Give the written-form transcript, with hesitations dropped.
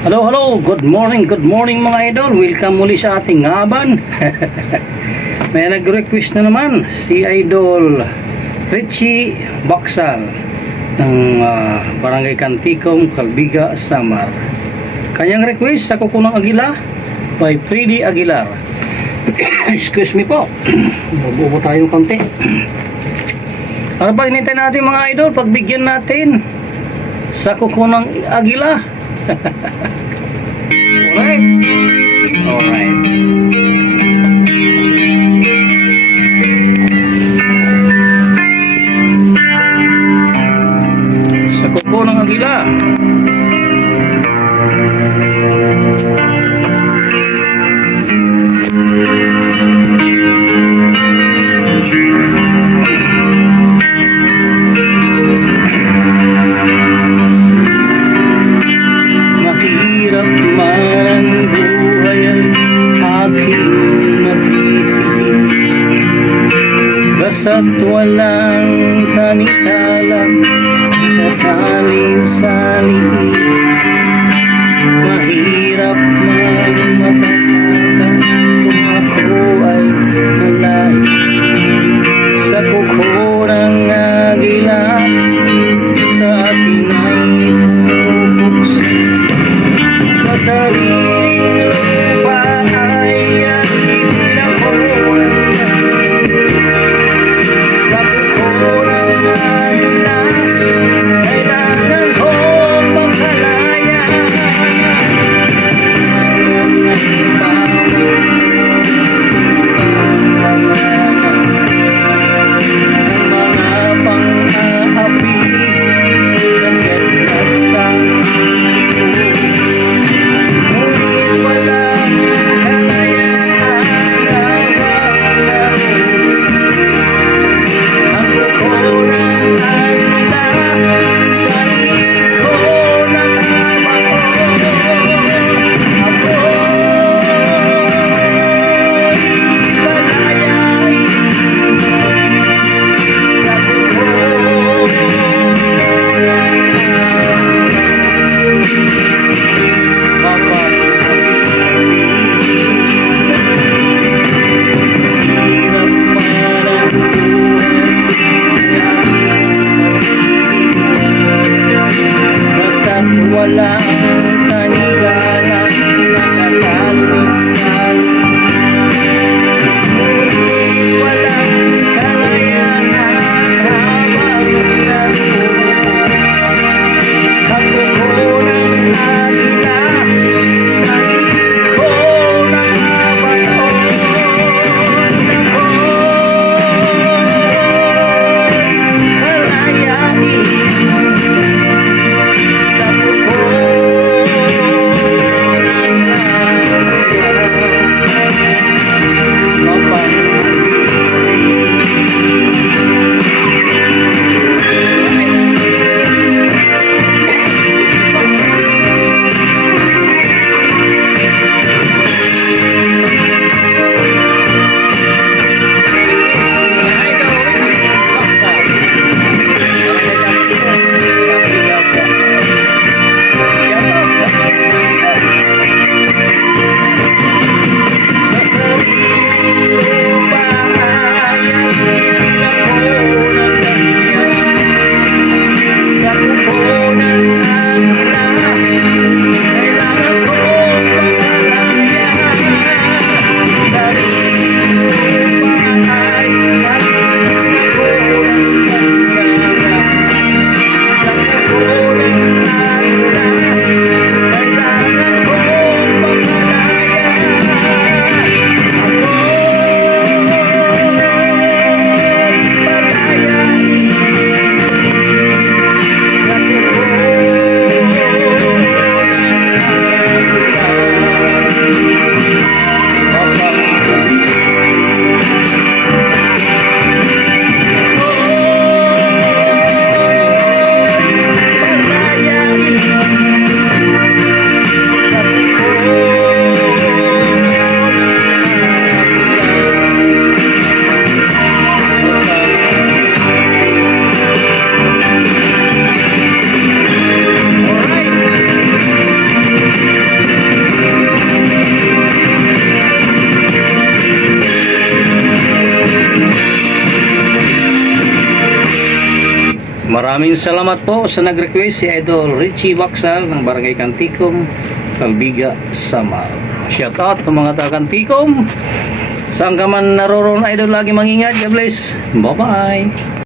Hello, hello. Good morning mga idol. Welcome muli sa ating ngaban. May nag-request na naman si Idol Richie Baksal ng Barangay Canticom, Calbiga, Samar. Kanyang request sa Kukunang Agila by Freddy Aguilar. Excuse me po. Mabubo tayong konti. Ano ba hinintay natin mga idol? Pagbigyan natin sa Kukunang Agila. Alright. Sa kuko ng agila. Mahirap man ang buhay ay aking matitiis, basta't walang tanitalang katali-sali. Mahirap man matatapang kung ako ay malayo sa kuko ng agila. Sa akin ay bubuksan sa sarili pa ay aking nakuha sa kuko ng agila. Kailangan kong magkalaya ng mga pang-aapi sa ganda sa Maraming salamat po sa nag-request si Idol Richie Baksal ng Barangay Kantikom, Talbiga, Samar. Shout out sa mga taga Kantikom. Saan ka man naroon, Idol, lagi mangingat. God bless. Bye-bye.